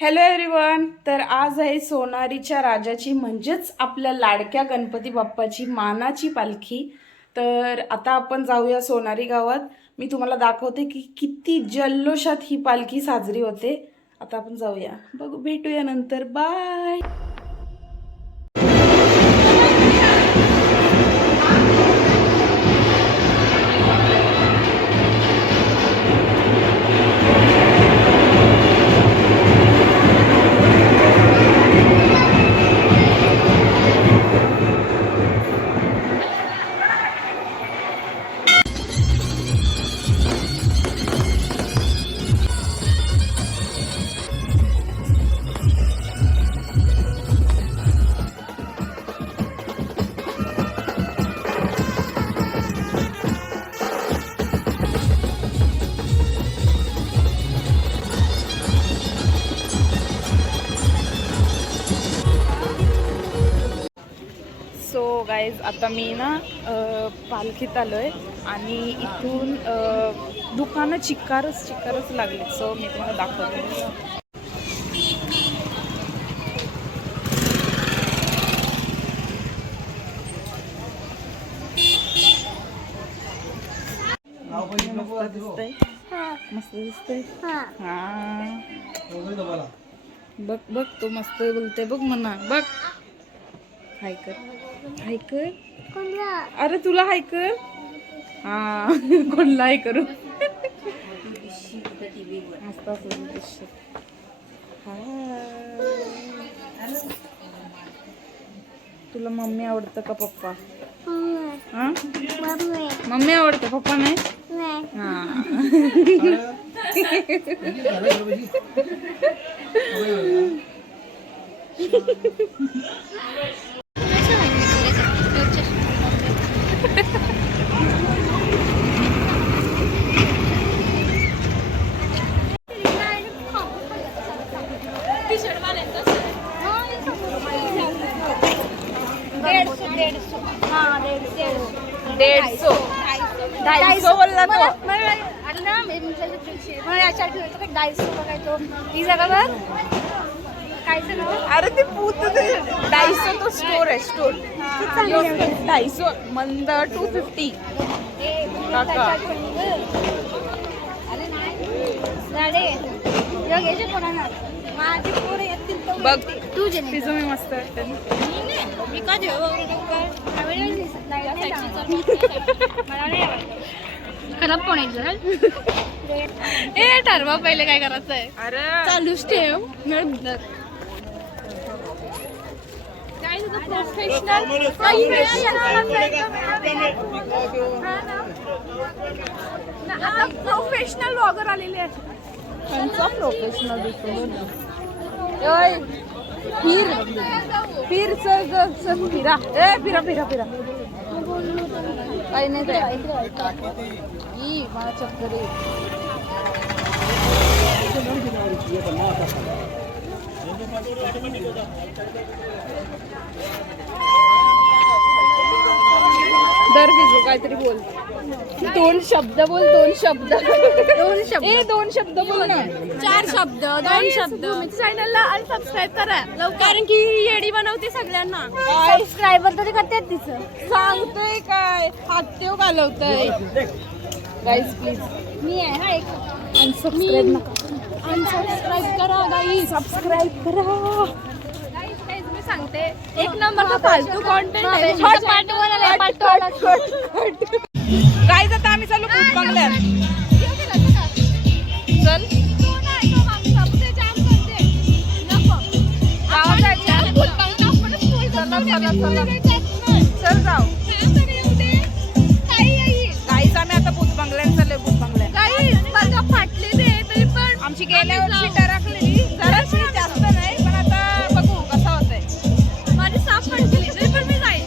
Hello everyone. तर आज आहे सोनारीच्या राजाची म्हणजेच आपल्या लाडक्या गणपती बाप्पाची मानाची पालखी. तर आता आपण जाऊया सोनारी गावात. मी तुम्हाला दाखवते की किती जल्लोषात ही पालखी साजरी होते. आता आपण जाऊया, बघू, भेटूया नंतर. बाय. सो गाईज, आता मी ना पालखीत आलो आहे आणि इथून दुकानं चिक्कारच लागले. सो मी तुम्हाला दाखवते. मस्त दिसतंय. बघ बघ, तो मस्त बोलते बघ म्हणा. बघ, हाय कर, हाय कर. अरे तुला हाय कर. हा कोणला हाय करू. तुला मम्मी आवडतं का पप्पा? हा, मम्मी आवडतं, पप्पा नाही. हा ढाईसो बोलला तो. अरे ते पूत ढाईसो तो स्टोर आहे, स्टोर. 250 मंद 250. बघ तुझे मी मस्त वाटतं. खराब पण ए ठरवा पहिले काय करायचं आहे. अरे चालूच ठेव. प्रोफेशनल व्लॉगर आलेले आहेत. प्रोफेशनल फिर चल फिरा. फिरा काही नाही मला चक्कर दर भिजू काहीतरी बोल. दोन शब्द बोल. दोन शब्द बोल ना. 4 शब्द 2 शब्द. चॅनलला अनसबस्क्राईब करा कारण की येडी बनवते सगळ्यांना. सबस्क्रायबर तरी करते तिचं. सांगतोय काय, हात तेव घालवतोय. गाईज प्लीज, मी आहे हा एक. अनसबस्क्राईब नका. अनसबस्क्राईब करा गाईज. सबस्क्राईब करा. मी सांगते, एक नंबरचा फालतू कॉन्टेंट आहे. गाईज आता आम्ही चालू भूत बंगल्यात. चल चल जाऊ. गाईज आम्ही आता भूत बंगल्यात चाललोय. भूत बंगल्यात फाटलेली आहे तरी पण आमची गेल्या वर्षी टरकलेली. जराशी जास्त नाही, पण आता बघू कसं होतंय. माझी साफ फाटलेली तरी पण मी जाईल.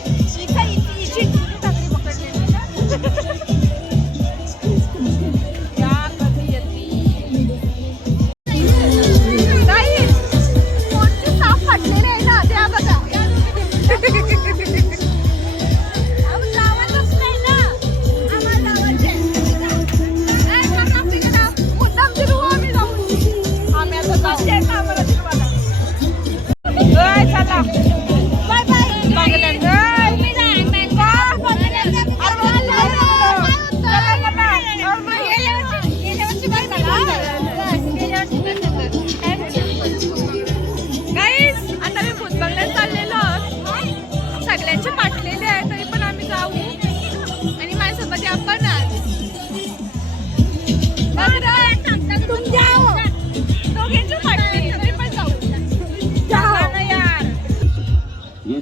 साफ फाटलेले आहे ना, त्या बघा. मुद्दाम फिरू आम्ही जाऊ. आम्ही आता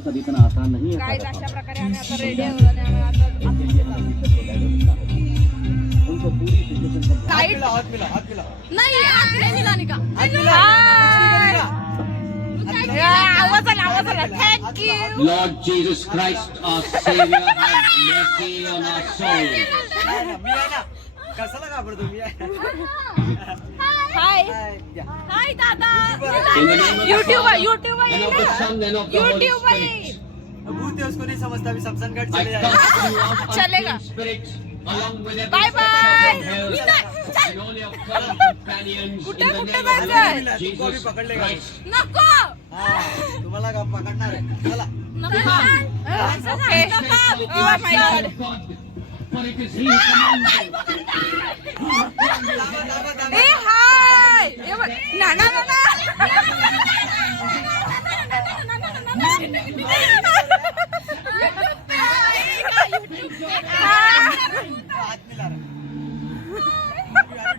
कभी इतना आसान नहीं है गाईज अशा प्रकारे आम्ही आता रेडी आहोत आणि आम्ही आता आतमध्ये जाऊ. उनको पूरी सिचुएशन पर लाईट नाही हात नाही मिळाली का? आवाज आला thank you. Lord Jesus Christ, our Savior, have mercy on our souls. कशाला घाबरतो मी हाय हाय दादा. In the name of the YouTube Father, YouTube and of the Son, and of the Holy YouTube Spirit. भूत है उसको नहीं समझता अभी शमशानघाट I चले जाए cast you out, चलेगा. unclean spirit, along with every Bye spectre bye. from hell, and all your fellow companions, in the कुठे name जायचंय? of the Lord Jesus Christ. नको हाँ, तुम्हाला का पकडणार आहे चला okay. Oh my God. For it is He who commands you. ए हाय ए बघ. ना ना ना ना. हात मिला रहा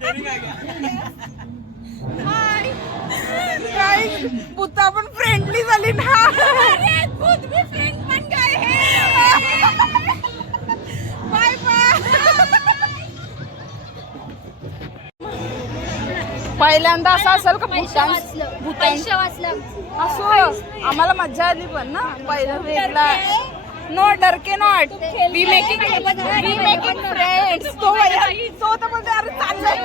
डेरिंग आ गया गाइस पुता पण फ्रेंडली झाली ना. अरे खुद भी फ्रेंड बन गए हैं. Bye bye. पहिल्यांदा असं असेल का भूतान पैसे वाचलं असो आम्हाला मजा आली पण ना पहिला वेगळा. नो डर के नॉट वी मेकिंग फ्रेंड्स. तो तर बोलते अरे चाललंय.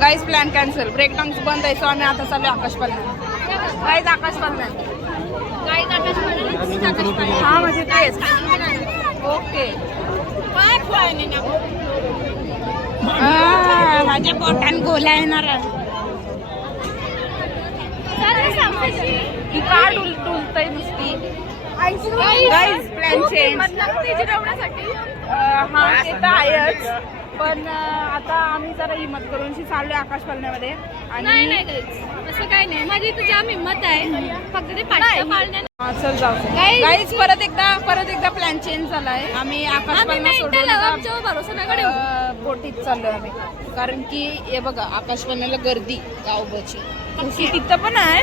Guys plan cancel. Break dance बंद आहे. सो आम्ही आता चालू आकाश पालना. गाईज आकाश पालना हा म्हणजे तेच ओके. माझ्या पोटान गोला येणार ही का डुलतय नुसती. Guys plan change. हा ते तर आहेच पण आता आम्ही जरा हिम्मत करूनशी चाललोय आकाश पालण्यामध्ये. नाही नाही असं काही नाही. माझी इथे जाम हिंमत आहे. फक्त ते पाठच्या पाळण्या हा, चल जाऊ. गाईज परत एकदा प्लॅन चेंज झालाय. आम्ही आकाश पालना सोडून भरोसा नका ठेवू. बोटीत चाललोय आम्ही कारण की हे बघा आकाश पालण्याला गर्दी गावभरची तशी तिथं पण आहे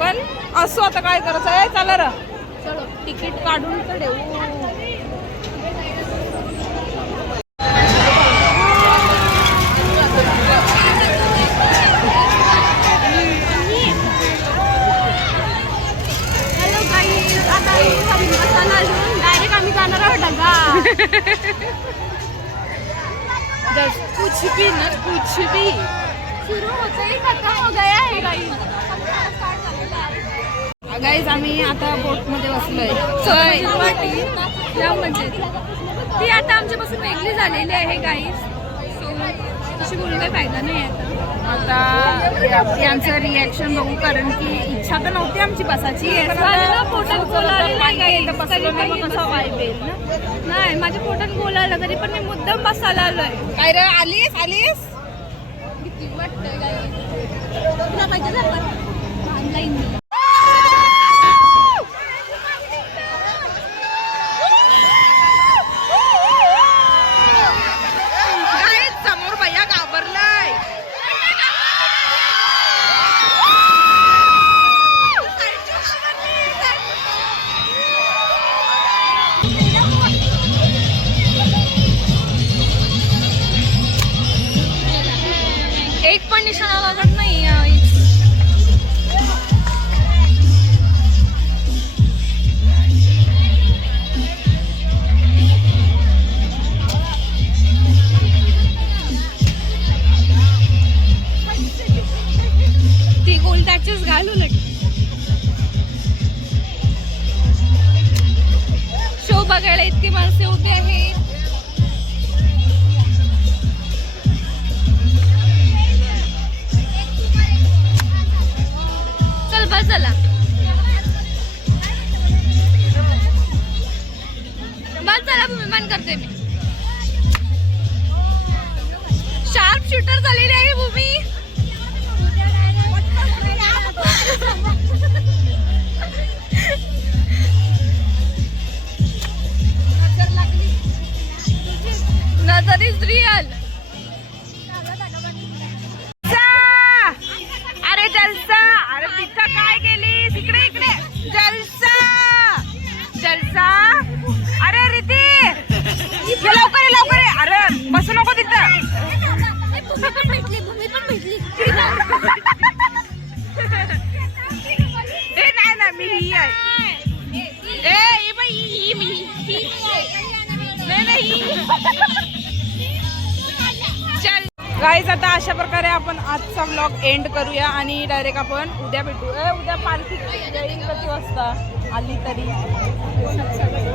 पण असो आता काय करायचं आहे. चला र चलो तिकीट काढून तर देऊ. डायरेक्ट आम्ही जाणार आहोत ढगा. कुछ भी ना कुछ भी सुरू होतोय खतम हो गया है गाई. गाईज आम्ही आता बोटमध्ये बसलोय. म्हणजे ती आता आमच्यापासून वेगळी झालेली आहे गाईस. सो तशी बोलून काही फायदा नाही आता. आता यांचं रिॲक्शन बघू कारण की इच्छा तर नव्हती आमची बसाची. पोटात बोलायला नाही गाईस. कसा वाईब येईल ना. नाही माझ्या पोटात बोलायला तरी पण मी मुद्दाम बसायला आलोय. काय रे आलीस किती वाटतंय गाईस. तुला पाहिजे ना पण ऑनलाईन समोर भैया घाबरलाय. एक पण निशाणा लागत नाही. ती गोल टॅचेस घालू लग. शो बघायला इतकी माणसे उभी आहेत. चल बस चला बस चला भूमी बंद करते मी. शार्प शूटर झालेली आहे भूमी. नजर इज रियल. नाही ना मी ही आहे. ए बाई ही मी नाही. चल गाईज, आता अशा प्रकारे आपण आजचा व्लॉग एंड करूया आणि डायरेक्ट आपण उद्या भेटू. उद्या पालखी येईल किती वाजता आली तरी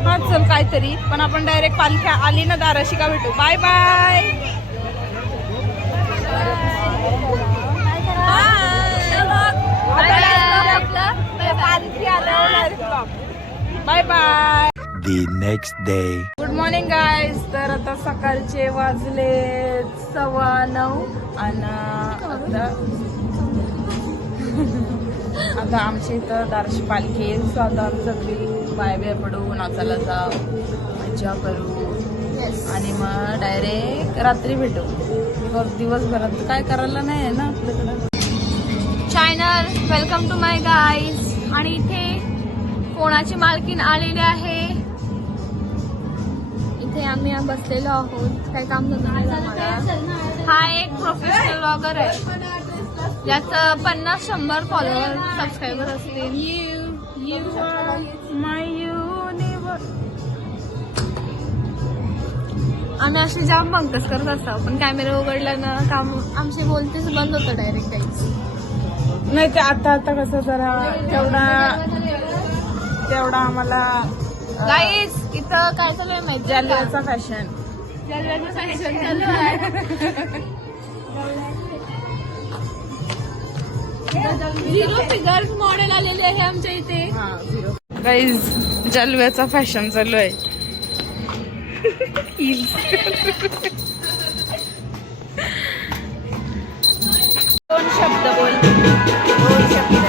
हा चल काहीतरी, पण आपण डायरेक्ट पालखी आली ना दाराशी का भेटू. Bye bye. पालखी आल्यावर direct vlog. Bye bye. The next day. Good morning guys. तर आता सकाळचे वाजले 9:15 आणि आता आमच्या इथं दारशी पालखी येईल. सो आता आम्ही सगळी पाय पडू, नाचायला जाऊ, मज्जा करू आणि मग डायरेक्ट रात्री भेटू. दिवसभरात काय करायला नाही आहे ना आपल्याकडं. Channel welcome to my guys. आणि इथे कोणाची मालकीन आलेली आहे. इथे आम्ही बसलेलो आहोत, काही काम धंदा. हा एक प्रोफेशनल ब्लॉगर आहे, ज्याचं 50-100 फॉलोअर सबस्क्रायबर असतील. आम्ही अशी जाम बंकस करत असतो, पण कॅमेरा उघडला ना काम आमचे बोलतेच बंद होतं डायरेक्ट काहीच नाही. ते आता कसं जरा तेवढा आम्हाला गाईज. इथं काय चालू आहे माहिती? जालन्याचा फॅशन. फॅशन चालू आहे. झिरो फिगर मॉडेल आलेले आहे आमच्या इथे. गाईज, जलव्याचा फॅशन चालू आहे. दोन शब्द बोल. दोन शब्द